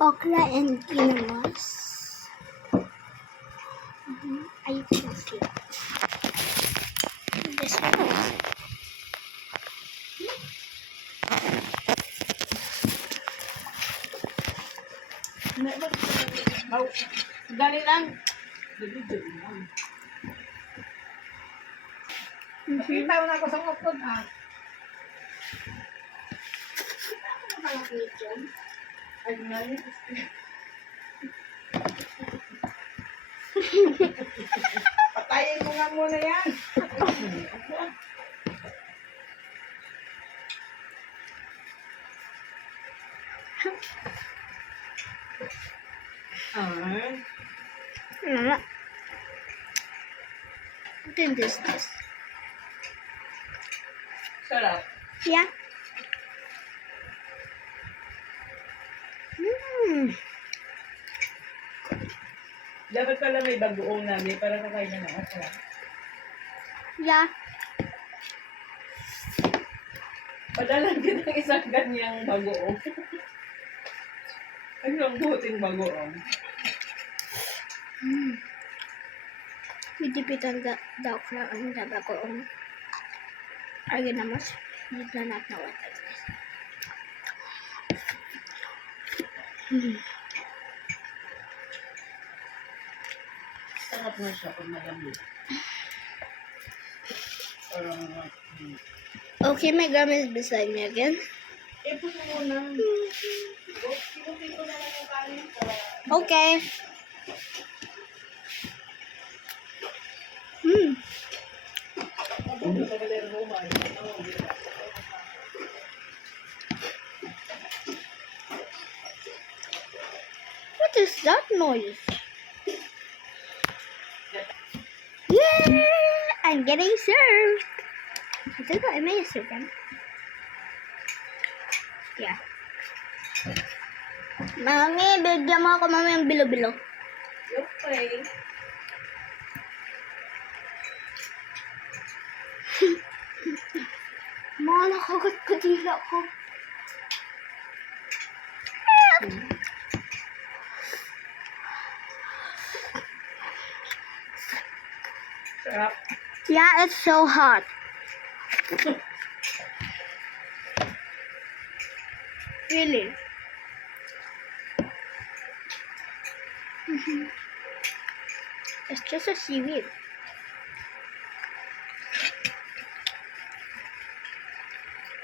okra and quinoas. I can see this one. Dali lang. Nakita mo na ako sa upload ah. Ay, ngayon. Patayin mo nga muna yan. What is this? Sarap. Yeah. Dapat pala may bagoong namin para kakain na ng okra. Yeah. Padalan kita ng isang ganyang bagoong. Ano ang buting bagoong? We dip it on the okra and the bagoong. Again, namas. You do not know what that is. Sarap nga siya pag malamig. Parang Okay, my grandma is beside me again. puno mo na. Sinutin ko na lang yung kanin para... Okay. What is that noise? Yay! I'm getting served. Ito ba? Am I served? Yeah. Mami, bigyan mo ako mami ng bilo-bilo. Okay. Mga nakagat ko dila ko. Sarap. Yeah, it's so hot. Really? It's just a seaweed.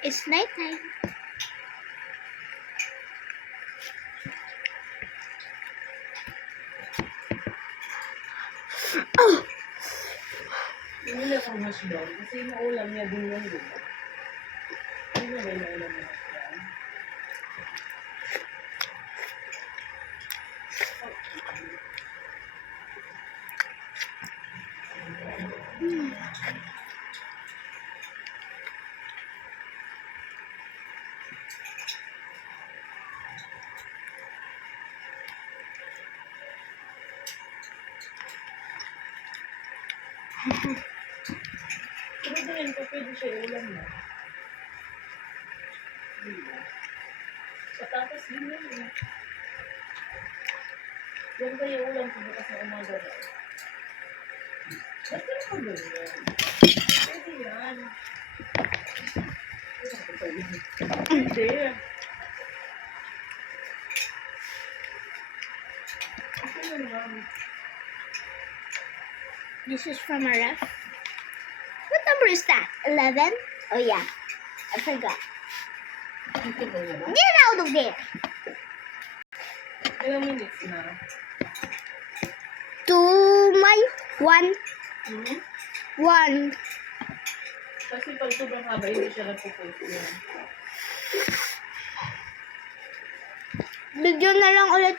It's nighttime. Oh! Hindi na akong hash brown kasi yung ulam niya din yung diba? Hindi na ba yung ulam niya hash brown? Pero din ko pwede siya yung ulam na. Diba? Patatas din yun eh. Yan ba yung ulam ko bukas na umaga na? Ba't ka naman ganyan? Pwede yan. Pwede. Okay na naman. This is from a ref. What number is that? 11? Oh yeah, I forgot. Ito ba yun? Get out of there! Ilang minutes na? 2 my 1 1. Kasi pag sobrang haba, hindi siya nagpupunto yan. Bigyan na lang ulit